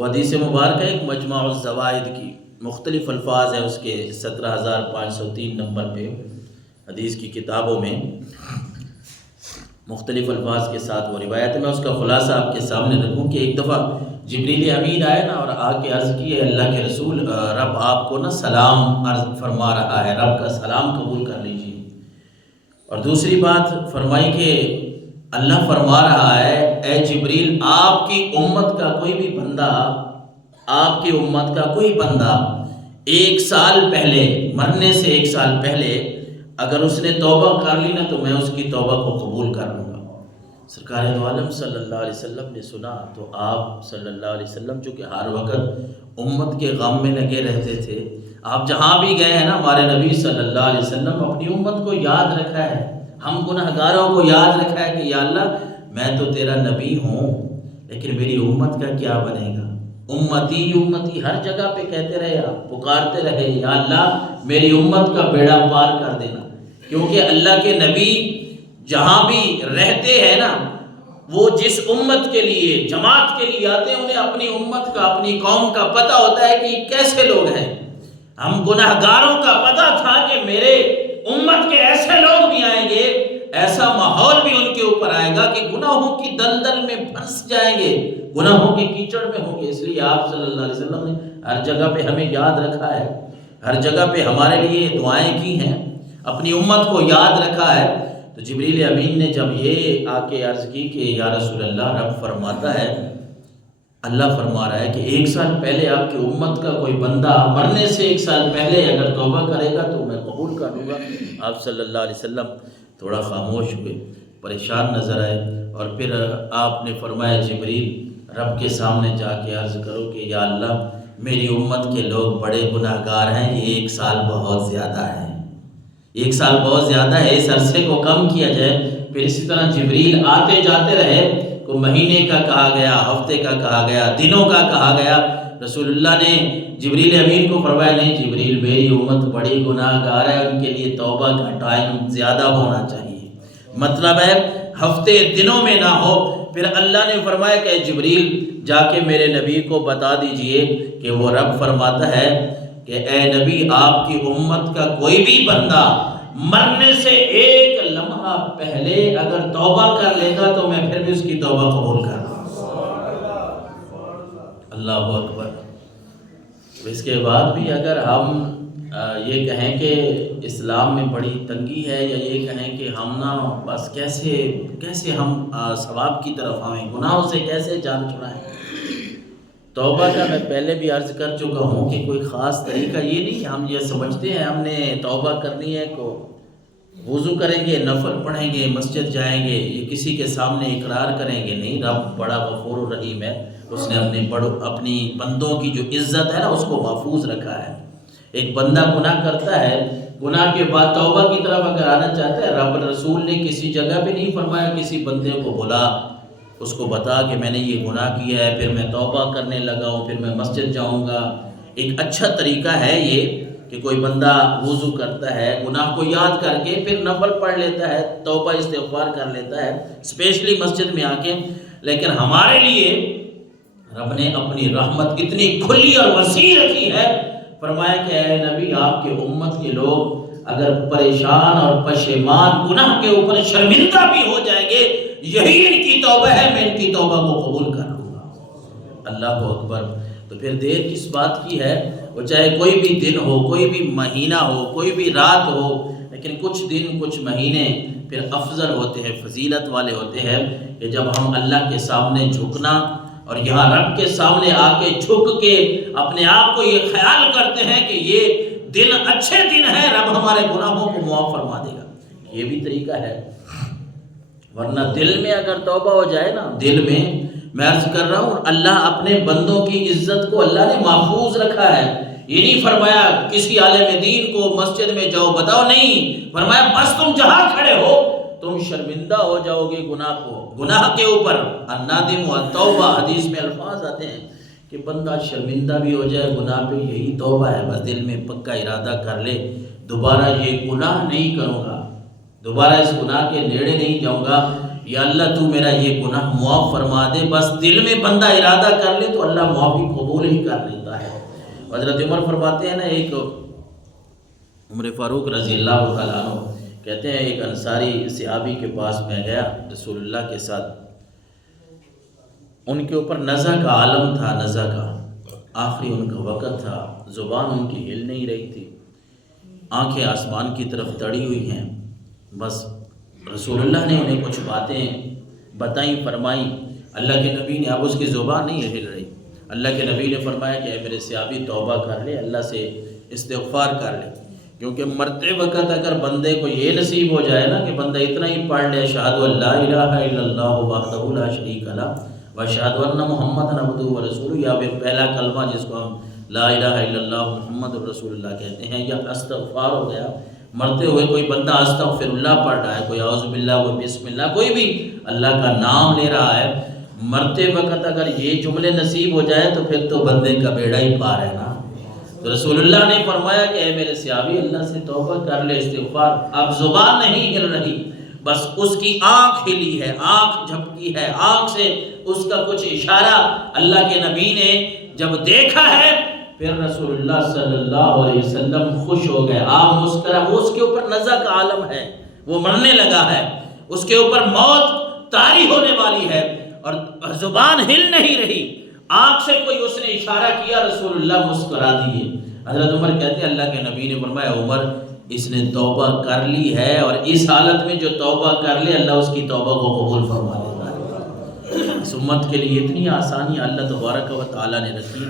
وہ حدیث مبارکہ ایک مجمع الزوائد کی مختلف الفاظ ہیں، اس کے 17,503 نمبر پہ حدیث کی کتابوں میں مختلف الفاظ کے ساتھ وہ روایت ہے۔ میں اس کا خلاصہ آپ کے سامنے رکھوں کہ ایک دفعہ جبریل امین آئے نا اور آ کے عرض کی ہے اللہ کے رسول رب آپ کو نا سلام عرض فرما رہا ہے، رب کا سلام قبول کر لیجیے۔ اور دوسری بات فرمائی کہ اللہ فرما رہا ہے اے جبریل آپ کی امت کا کوئی بھی بندہ، آپ کی امت کا کوئی بندہ 1 سال پہلے، مرنے سے 1 سال پہلے اگر اس نے توبہ کر لی نا تو میں اس کی توبہ کو قبول کر لوں گا۔ سرکار دو عالم صلی اللہ علیہ وسلم نے سنا تو آپ صلی اللہ علیہ وسلم چونکہ ہر وقت امت کے غم میں لگے رہتے تھے، آپ جہاں بھی گئے ہیں نا ہمارے نبی صلی اللہ علیہ وسلم اپنی امت کو یاد رکھا ہے، ہم گنہگاروں کو یاد رکھا ہے کہ یا اللہ میں تو تیرا نبی ہوں لیکن میری امت کا کیا بنے گا، امتی امتی ہر جگہ پہ کہتے رہے، آپ پکارتے رہے یا اللہ میری امت کا بیڑا پار کر دینا، کیونکہ اللہ کے نبی جہاں بھی رہتے ہیں نا وہ جس امت کے لیے جماعت کے لیے آتے ہیں انہیں اپنی امت کا اپنی قوم کا پتہ ہوتا ہے کہ یہ کیسے لوگ ہیں۔ ہم گناہگاروں کا پتہ تھا کہ میرے امت کے ایسے لوگ بھی آئیں گے، ایسا ماحول بھی ان کے اوپر آئے گا کہ گناہوں کی دلدل میں پھنس جائیں گے، گناہوں کے کیچڑ میں ہوں گے۔ اس لیے آپ صلی اللہ علیہ وسلم نے ہر جگہ پہ ہمیں یاد رکھا ہے، ہر جگہ پہ ہمارے لیے دعائیں کی ہیں، اپنی امت کو یاد رکھا ہے۔ تو جبریل امین نے جب یہ آ کے عرض کی کہ یا رسول اللہ رب فرماتا ہے، اللہ فرما رہا ہے کہ 1 سال پہلے آپ کی امت کا کوئی بندہ مرنے سے 1 سال پہلے اگر توبہ کرے گا تو میں قبول کر لوں گا۔ آپ صلی اللہ علیہ وسلم تھوڑا خاموش ہوئے، پریشان نظر آئے، اور پھر آپ نے فرمایا جبریل رب کے سامنے جا کے عرض کرو کہ یا اللہ میری امت کے لوگ بڑے گناہ گار ہیں، یہ 1 سال بہت زیادہ ہے، 1 سال بہت زیادہ ہے، اس عرصے کو کم کیا جائے۔ پھر اسی طرح جبریل آتے جاتے رہے، کو مہینے کا کہا گیا، ہفتے کا کہا گیا، دنوں کا کہا گیا۔ رسول اللہ نے جبریل امین کو فرمایا نہیں جبریل میری امت بڑی گناہ گار ہے، ان کے لیے توبہ کا ٹائم زیادہ ہونا چاہیے، مطلب ہے ہفتے دنوں میں نہ ہو۔ پھر اللہ نے فرمایا کہ جبریل جا کے میرے نبی کو بتا دیجئے کہ وہ رب فرماتا ہے کہ اے نبی آپ کی امت کا کوئی بھی بندہ مرنے سے 1 لمحہ پہلے اگر توبہ کر لے گا تو میں پھر بھی اس کی توبہ قبول کر لوں گا۔ اللہ اکبر۔ اس کے بعد بھی اگر ہم یہ کہیں کہ اسلام میں بڑی تنگی ہے، یا یہ کہیں کہ ہم نا بس کیسے ہم ثواب کی طرف آئیں، گناہوں سے کیسے جان چھڑائیں۔ توبہ کا میں پہلے بھی عرض کر چکا ہوں کہ کوئی خاص طریقہ یہ نہیں، ہم یہ سمجھتے ہیں ہم نے توبہ کرنی ہے کو وضو کریں گے، نفل پڑھیں گے، مسجد جائیں گے، یہ کسی کے سامنے اقرار کریں گے، نہیں، رب بڑا غفور الرحیم ہے، اس نے اپنی بندوں کی جو عزت ہے نا اس کو محفوظ رکھا ہے۔ ایک بندہ گناہ کرتا ہے، گناہ کے بعد توبہ کی طرف اگر آنا چاہتا ہے، رب رسول نے کسی جگہ پہ نہیں فرمایا کسی بندے کو بلا، اس کو بتا کہ میں نے یہ گناہ کیا ہے، پھر میں توبہ کرنے لگا ہوں، پھر میں مسجد جاؤں گا۔ ایک اچھا طریقہ ہے یہ کہ کوئی بندہ وضو کرتا ہے، گناہ کو یاد کر کے پھر نفل پڑھ لیتا ہے، توبہ استغفار کر لیتا ہے، اسپیشلی مسجد میں آ کے۔ لیکن ہمارے لیے رب نے اپنی رحمت اتنی کھلی اور وسیع رکھی ہے، فرمایا کہ اے نبی آپ کے امت کے لوگ اگر پریشان اور پشیمان گناہ کے اوپر شرمندہ بھی ہو جائیں گے، یہی ان کی توبہ ہے، میں ان کی توبہ کو قبول کر لوں گا۔ اللہ اکبر۔ تو پھر دیر کس بات کی ہے، وہ چاہے کوئی بھی دن ہو، کوئی بھی مہینہ ہو، کوئی بھی رات ہو، لیکن کچھ دن کچھ مہینے پھر افضل ہوتے ہیں، فضیلت والے ہوتے ہیں کہ جب ہم اللہ کے سامنے جھکنا اور یہاں رب کے سامنے آ کے جھک کے اپنے آپ کو یہ خیال کرتے ہیں کہ یہ دن اچھے دن ہے، رب ہمارے گناہوں کو معاف فرما دے گا، یہ بھی طریقہ ہے۔ ورنہ دل میں اگر توبہ ہو جائے نا، دل میں عرض کر رہا ہوں اللہ اپنے بندوں کی عزت کو اللہ نے محفوظ رکھا ہے۔ یہ نہیں فرمایا کسی عالم دین کو مسجد میں جاؤ بتاؤ، نہیں، فرمایا بس تم جہاں کھڑے ہو تم شرمندہ ہو جاؤ گے گناہ کے اوپر۔ النادم والتوبہ، حدیث میں الفاظ آتے ہیں کہ بندہ شرمندہ بھی ہو جائے گناہ پہ، یہی توبہ ہے، بس دل میں پکا ارادہ کر لے دوبارہ یہ گناہ نہیں کروں گا، دوبارہ اس گناہ کے نیڑے نہیں جاؤں گا، یا اللہ تو میرا یہ گناہ معاف فرما دے، بس دل میں بندہ ارادہ کر لے تو اللہ معافی قبول ہی کر لیتا ہے۔ حضرت عمر فرماتے ہیں نا، ایک عمر فاروق رضی اللہ تعالیٰ عنہ کہتے ہیں ایک انصاری صحابی کے پاس میں گیا رسول اللہ کے ساتھ، ان کے اوپر نزع کا عالم تھا، نزع کا آخری ان کا وقت تھا، زبان ان کی ہل نہیں رہی تھی، آنکھیں آسمان کی طرف تڑی ہوئی ہیں، بس رسول اللہ نے انہیں کچھ باتیں بتائیں، فرمائیں، اللہ کے نبی نے، اب اس کی زبان نہیں ہل رہی، اللہ کے نبی نے فرمایا کہ اے میرے صحابی توبہ کر لے، اللہ سے استغفار کر لے، کیونکہ مرتے وقت اگر بندے کو یہ نصیب ہو جائے نا کہ بندہ اتنا ہی پڑھ لے اشہد ان لا الہ الا اللہ وحدہ لا شریک لہ واشہد ان محمد عبدہ ورسولہ، یا پھر پہلا کلمہ جس کو ہم لا الہ الا اللہ محمد رسول اللہ کہتے ہیں، یا استغفار ہو گیا، مرتے ہوئے کوئی بندہ استغفر اللہ پڑھ رہا ہے، کوئی اعوذ باللہ، کوئی بسم اللہ، کوئی بھی اللہ کا نام لے رہا ہے، مرتے وقت اگر یہ جملے نصیب ہو جائے تو پھر تو بندے کا بیڑا ہی پار ہے نا۔ تو رسول اللہ نے فرمایا کہ اے میرے صحابی اللہ سے توبہ کر لے، استغفار، اب زبان نہیں ہل رہی، بس اس کی آنکھ ہلی ہے، آنکھ جھپکی ہے، آنکھ سے اس کا کچھ اشارہ اللہ کے نبی نے جب دیکھا ہے، پھر رسول اللہ صلی اللہ علیہ وسلم خوش ہو گئے، آپ مسکرا، وہ اس کے اوپر نزع کا عالم ہے، وہ مرنے لگا ہے، اس کے اوپر موت طاری ہونے والی ہے، اور زبان ہل نہیں رہی، آنکھ سے کوئی اس نے اشارہ کیا، رسول اللہ مسکرا دیے۔ حضرت عمر کہتے ہیں اللہ کے نبی نے فرمایا عمر اس نے توبہ کر لی ہے، اور اس حالت میں جو توبہ کر لے اللہ اس کی توبہ کو قبول فرما لیتا ہے۔ اس امت کے لیے اتنی آسانیاں اللہ تبارک و تعالیٰ نے رکھی۔